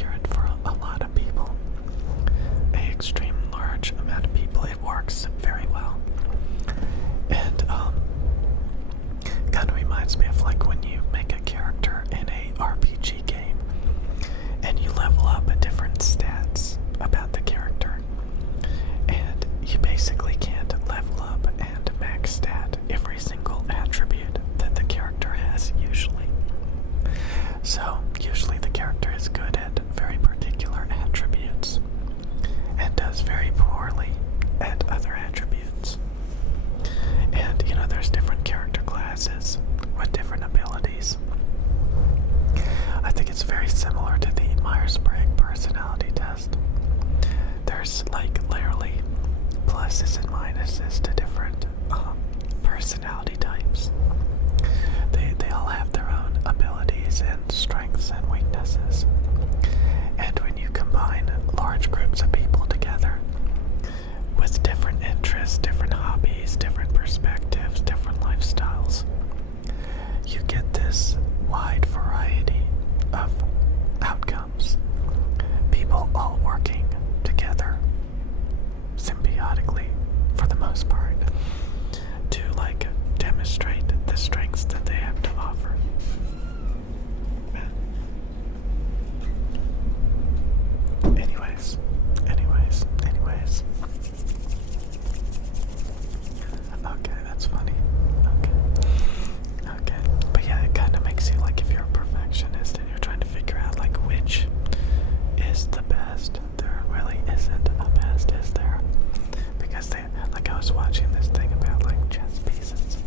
accurate for a lot of people, a extreme large amount of people. It works very well. And kind of reminds me of like when you make a character in a RPG game and you level up at different stats about the character, and you basically can't level up and max stat every single attribute that the character has usually. So usually the character is good at very particular attributes and does very poorly at other attributes. And there's different character classes with different abilities. I think it's very similar to the Myers-Briggs personality test. There's like literally pluses and minuses to different personality types. They all have their own abilities and strengths and weaknesses. And when you combine large groups of people together with different interests, different hobbies, different perspectives, different lifestyles, you get this wide variety of outcomes. People all working together symbiotically, for the most part, to like demonstrate the strengths that they have to offer. Anyways. Okay, that's funny. Okay. But yeah, it kind of makes you like, if you're a perfectionist and you're trying to figure out like which is the best, there really isn't a best, is there? Because I was watching this thing about like chess pieces.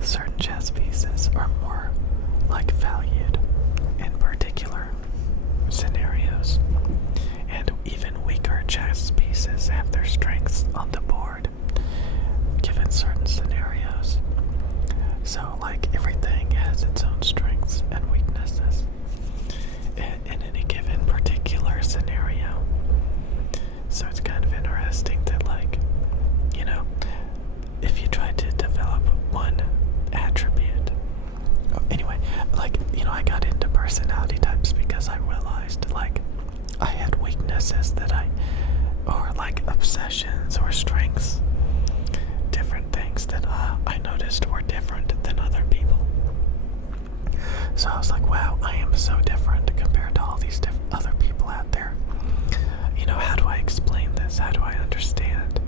Certain chess pieces are more like valued in particular scenarios, and even weaker chess pieces have their strengths on the board given certain scenarios. So like everything has its own strengths and weaknesses in any given particular scenario. So it's kind of interesting that like, if you try to develop one attribute. Anyway, like, I got into personality types because I realized like I had weaknesses or like obsessions or strengths, different things that I noticed were different than other people. So I was like, wow, I am so different compared to all these other people out there. How do I explain this? How do I understand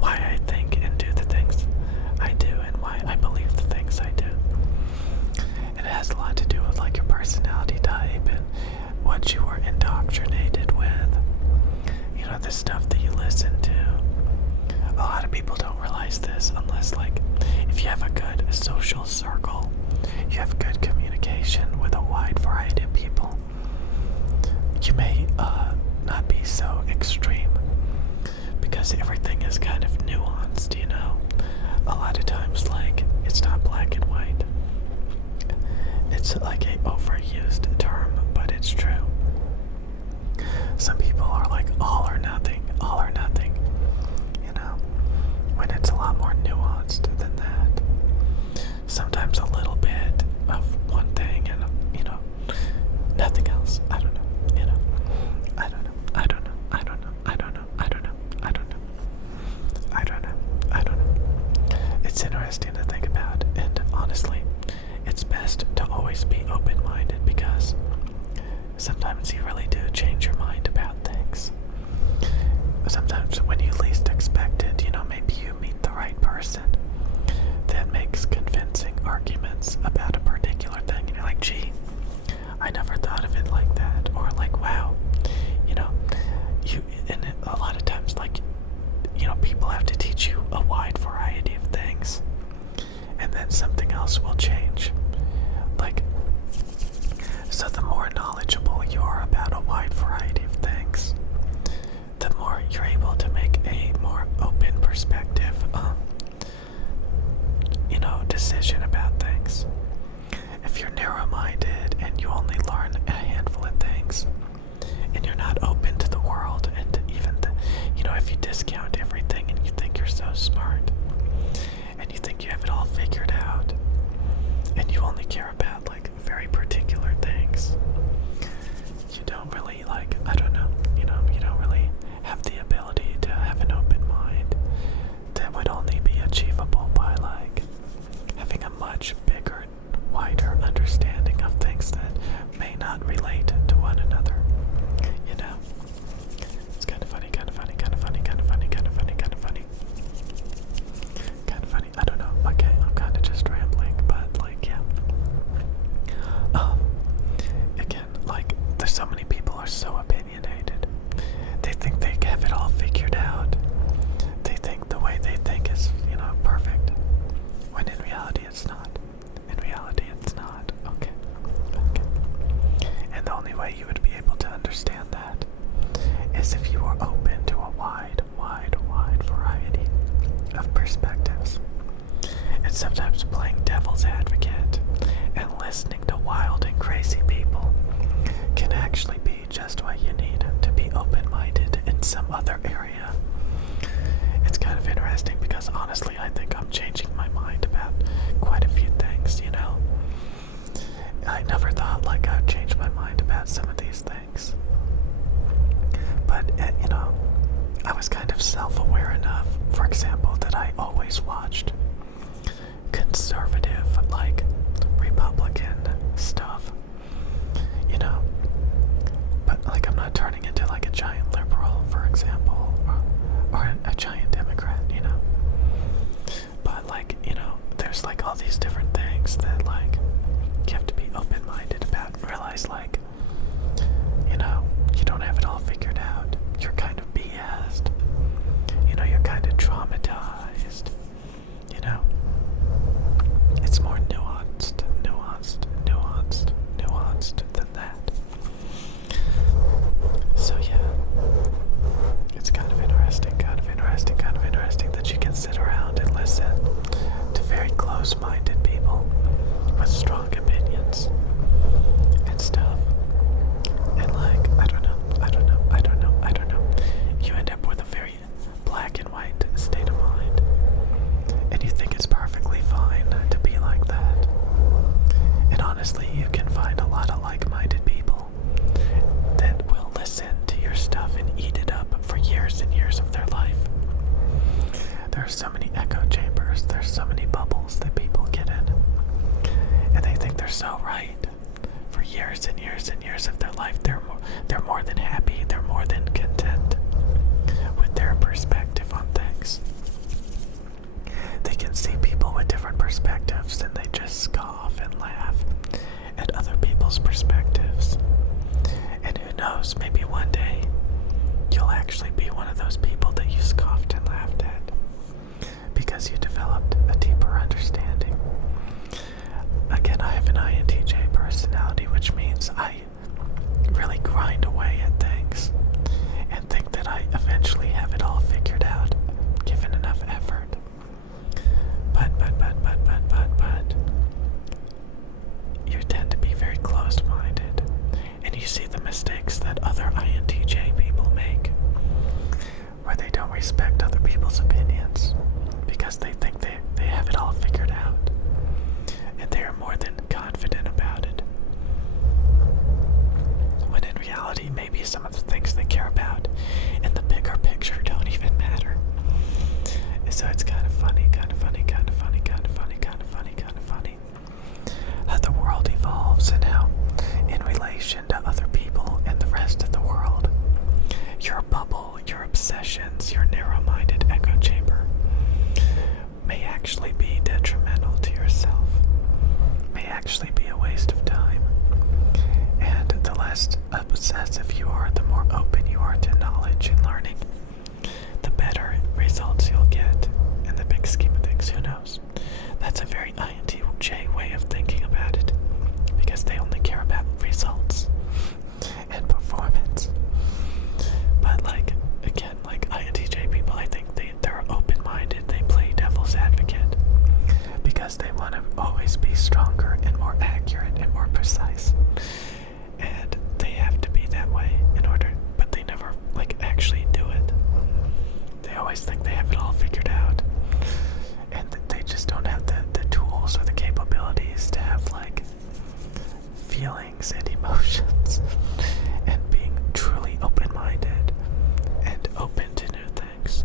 why I think and do the things I do and why I believe the things I do? And it has a lot to do with like your personality type and what you were indoctrinated with. The stuff that you listen to. A lot of people don't realize this unless like if you have a good social circle, you have good communication with a wide variety of people, you may not be so extreme because everything is kind of nuanced, A lot of times like it's not black and white. It's like a overused term, but it's true. Some people are like all or nothing, when it's a lot more nuanced than that. Sometimes a little bit of one thing and, nothing else. I don't know. It's interesting to think about, and honestly, it's best to always be open-minded because sometimes you really do change your mind about things. Sometimes when you least expect it, maybe you meet the right person that makes convincing arguments about a particular thing, and you're like, gee, I never thought of it like that, or like, wow, and a lot of times, like, people have to teach you a wide variety of things, and then something else will change. Like, so the more knowledgeable you are about a wide variety of things, the more you're able to make a more open perspective, decision about things. If you're narrow-minded and you only learn a handful of things, some other area. It's kind of interesting because honestly I think I'm changing my mind about quite a few things, you know. I never thought like I'd change my mind about some of these things. But, you know, I was kind of self-aware enough, for example, that I always watched conservative, like, Republican stuff, you know. But, like, I'm not turning into, like, a giant liberal, for example, or a giant Democrat, you know. But, like, you know, there's, like, all these different things that, like, you have to be open-minded about and realize, like, you know, you don't have it all figured out. You're kind of BS'd. You know, you're kind of traumatized. You know? It's more nuanced than that. So yeah. It's kind of interesting that you can sit around and listen to very close-minded people with strong opinions and stuff. And like, I don't know. You end up with a very black and white state of mind. And you think it's perfectly fine to be like that. And honestly, you can find a lot of like-minded people that will listen to your stuff and eat it up for years and years of their life. There are so many echo chambers, there's so many bubbles that people get in. And they think they're so right. For years and years and years of their life, they're more than happy, they're more than content with their perspective on things. They can see people with different perspectives and they just scoff and laugh at other people's perspectives. And who knows, maybe one day you'll actually be one of those people that you scoffed and laughed at because you developed a deeper understanding. Again, I have an INTJ personality, which means I really grind away at things and think that I eventually have it all figured out, given enough effort. But, you tend to be very closed-minded, and you see the mistakes that other INTJ people make, where they don't respect other people's opinions, because they think they have it all figured out, and they are more than confident about it. When in reality, maybe some of the things they care about in the bigger picture don't even matter. So it's kind of funny how the world evolves and how, in relation to other people and the rest of the world, your bubble, your obsessions, your narrow-minded echo chamber may actually be detrimental to yourself, may actually be a waste of time. And the less obsessive you are, the more open you are to knowledge and learning, the better results you'll get in the big scheme of things. Who knows? That's a very INTJ way of thinking about it, because they only care about results and performance. But like, again, like INTJ people, I think they're open-minded, they play devil's advocate, because they want to always be stronger and more accurate and more precise. And they have to be that way in order, but they never like actually do it. They always think they have it all figured out, and they just don't have the tools or the capabilities to have like feelings and emotions and being truly open-minded and open to new things,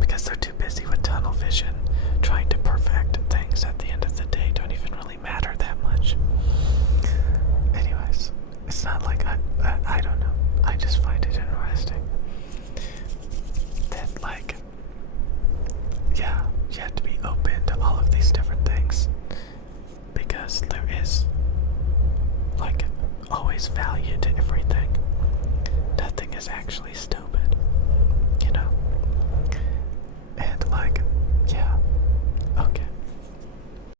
because they're too busy with tunnel vision trying to perfect things at the end of the day don't even really matter that much. Anyways, it's not like I don't know, I just find it interesting that like, yeah, you have to be open to all of these different things, because there is like always value to everything. Nothing is actually stuck